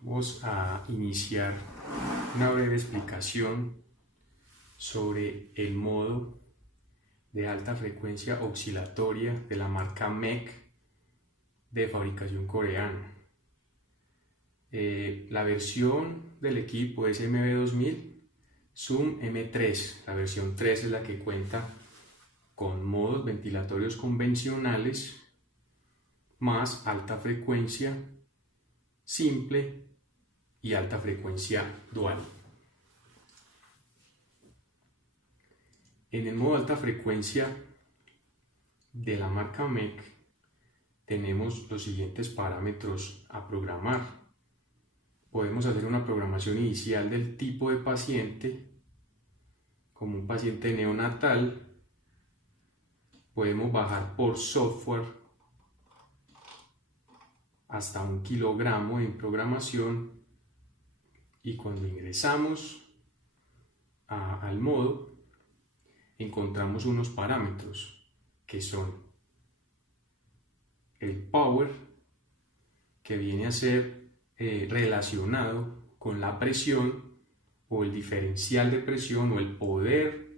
Vamos a iniciar una breve explicación sobre el modo de alta frecuencia oscilatoria de la marca MEC de fabricación coreana. La versión del equipo es MB2000 Zoom M3. La versión 3 es la que cuenta con modos ventilatorios convencionales más alta frecuencia simple y alta frecuencia dual. En el modo alta frecuencia de la marca MEC tenemos los siguientes parámetros a programar. Podemos hacer una programación inicial del tipo de paciente, como un paciente neonatal. Podemos bajar por software hasta 1 kilogramo en programación, y cuando ingresamos al modo encontramos unos parámetros que son el power, que viene a ser relacionado con la presión o el diferencial de presión o el poder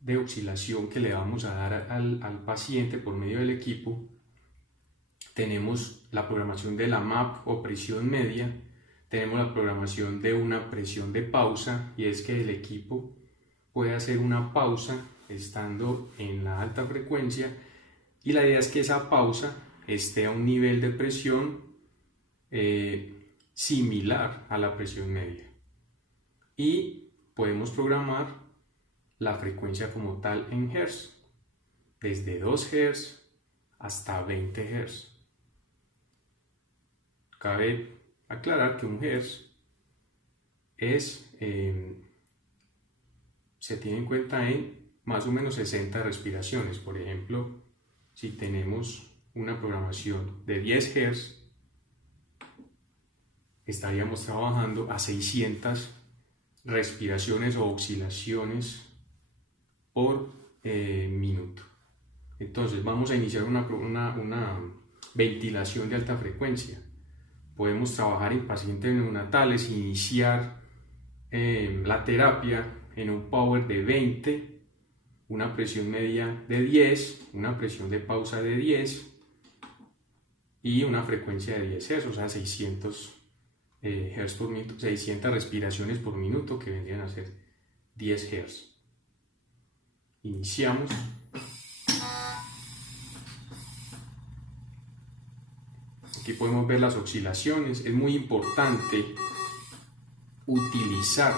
de oscilación que le vamos a dar al paciente por medio del equipo. Tenemos la programación de la MAP o presión media. Tenemos la programación de una presión de pausa, y es que el equipo puede hacer una pausa estando en la alta frecuencia, y la idea es que esa pausa esté a un nivel de presión similar a la presión media. Y podemos programar la frecuencia como tal en Hz, desde 2 Hz hasta 20 Hz. Cabe aclarar que 1 Hz se tiene en cuenta en más o menos 60 respiraciones. Por ejemplo, si tenemos una programación de 10 Hz, estaríamos trabajando a 600 respiraciones o oscilaciones por minuto. Entonces vamos a iniciar una ventilación de alta frecuencia. Podemos trabajar en pacientes neonatales, iniciar la terapia en un power de 20, una presión media de 10, una presión de pausa de 10 y una frecuencia de 10 Hz, o sea 600 Hz por minuto, 600 respiraciones por minuto, que vendrían a ser 10 Hz. Iniciamos. Aquí podemos ver las oscilaciones. Es muy importante utilizar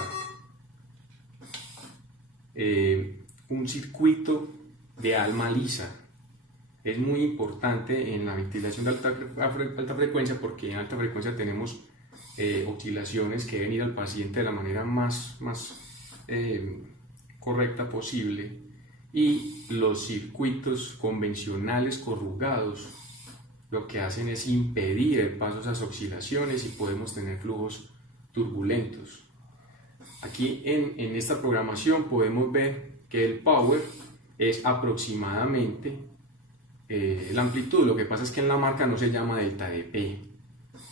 un circuito de alma lisa. Es muy importante en la ventilación de alta frecuencia, porque en alta frecuencia tenemos oscilaciones que deben ir al paciente de la manera más correcta posible, y los circuitos convencionales corrugados lo que hacen es impedir el paso de esas oscilaciones, y podemos tener flujos turbulentos. Aquí en esta programación podemos ver que el power es aproximadamente la amplitud. Lo que pasa es que en la marca no se llama delta de P,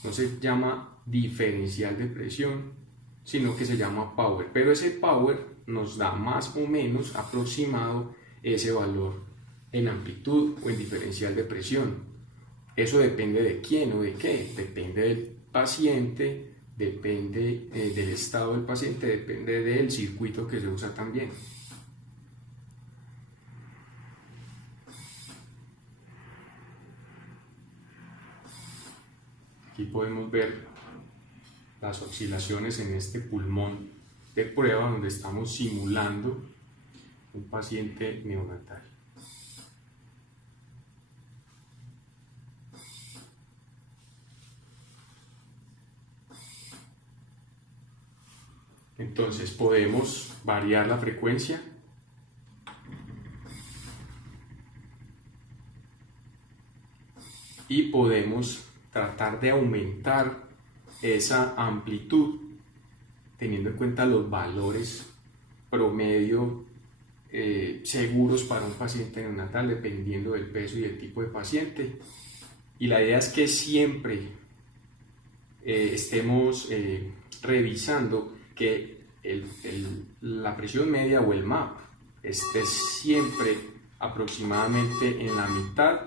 no se llama diferencial de presión, sino que se llama power, pero ese power nos da más o menos aproximado ese valor en amplitud o en diferencial de presión. Eso depende de quién o de qué, depende del paciente, depende del estado del paciente, depende del circuito que se usa también. Aquí podemos ver las oscilaciones en este pulmón de prueba, donde estamos simulando un paciente neonatal. Entonces podemos variar la frecuencia y podemos tratar de aumentar esa amplitud teniendo en cuenta los valores promedio seguros para un paciente neonatal, dependiendo del peso y el tipo de paciente. Y la idea es que siempre estemos revisando que la presión media o el MAP esté siempre aproximadamente en la mitad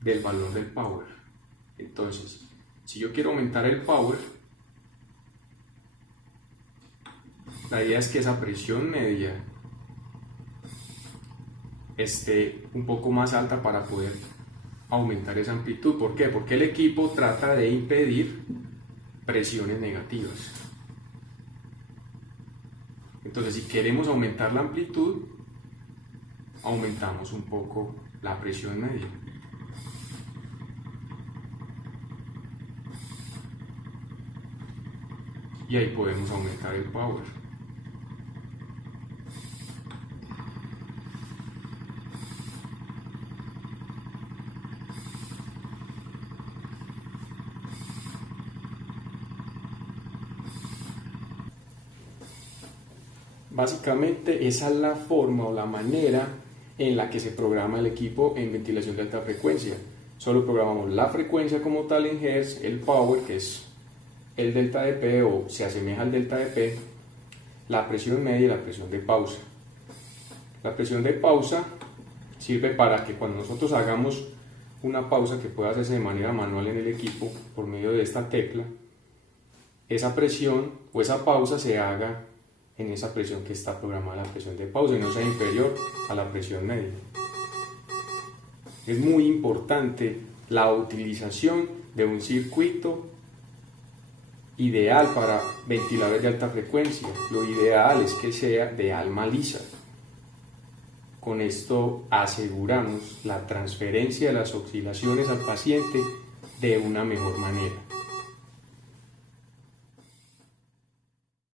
del valor del power. Entonces, si yo quiero aumentar el power, la idea es que esa presión media esté un poco más alta para poder aumentar esa amplitud. ¿Por qué? Porque el equipo trata de impedir presiones negativas. Entonces, si queremos aumentar la amplitud, aumentamos un poco la presión media. Y ahí podemos aumentar el power. Básicamente esa es la forma o la manera en la que se programa el equipo en ventilación de alta frecuencia. Solo programamos la frecuencia como tal en Hz, el power, que es el delta de P o se asemeja al delta de P, la presión media y la presión de pausa. La presión de pausa sirve para que cuando nosotros hagamos una pausa que pueda hacerse de manera manual en el equipo por medio de esta tecla, esa presión o esa pausa se haga en esa presión que está programada, la presión de pausa, y no sea inferior a la presión media. Es muy importante la utilización de un circuito ideal para ventiladores de alta frecuencia. Lo ideal es que sea de alma lisa. Con esto aseguramos la transferencia de las oscilaciones al paciente de una mejor manera.